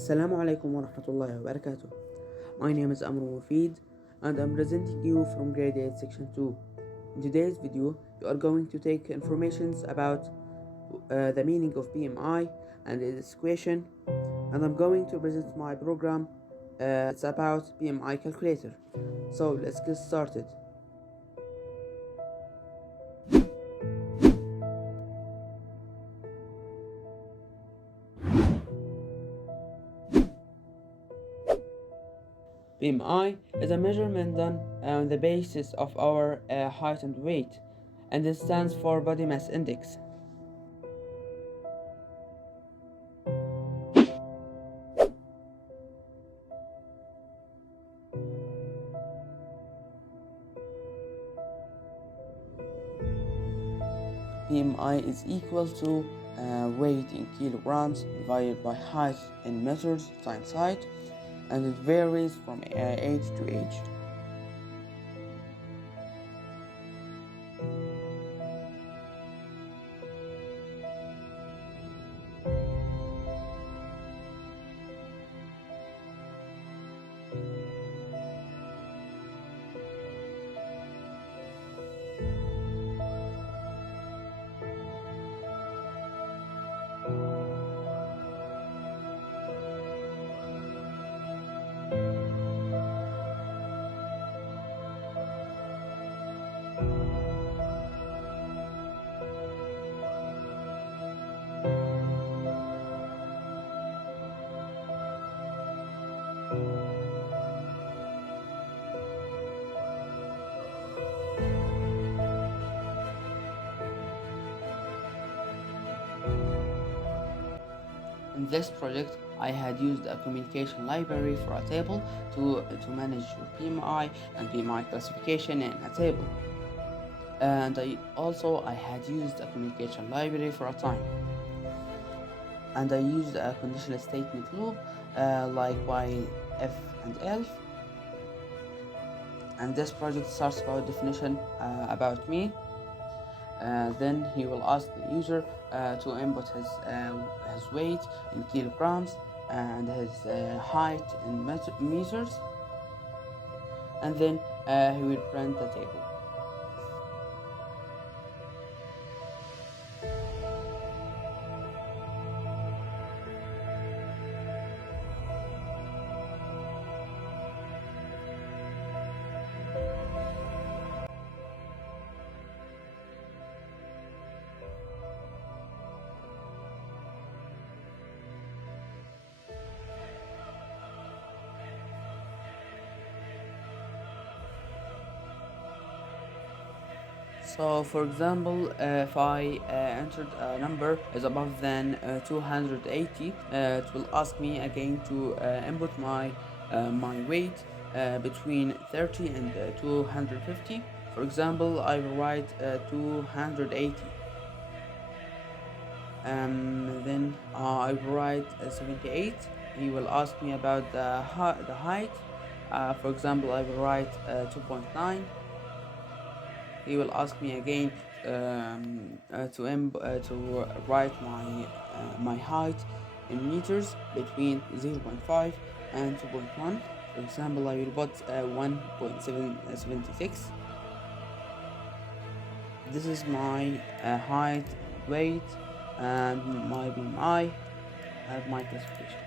Assalamu alaikum wa rahmatullahi wa barakatuh. My name is Amr Mufid and I'm presenting you from grade 8 section 2. In today's video you are going to take informations about the meaning of BMI and its equation, and I'm going to present my program. It's about BMI calculator. So let's get started. BMI is a measurement done on the basis of our height and weight, and it stands for body mass index. BMI is equal to weight in kilograms divided by height in meters times height, and it varies from age to age. In this project, I had used a communication library for a table to manage your BMI and BMI classification in a table. And I had used a communication library for a time. And I used a conditional statement loop like while if and else. And this project starts about definition about me. Then he will ask the user to input his weight in kilograms and his height in meters, and then he will print the table. So for example, if I entered a number is above than 280, it will ask me again to input my weight between 30 and 250. For example, I will write 280. Then I will write 78. He will ask me about the height. For example, I will write 2.9. He will ask me again to write my height in meters between 0.5 and 2.1. For example, I will put 1.76. This is my height, weight, and my BMI and my classification.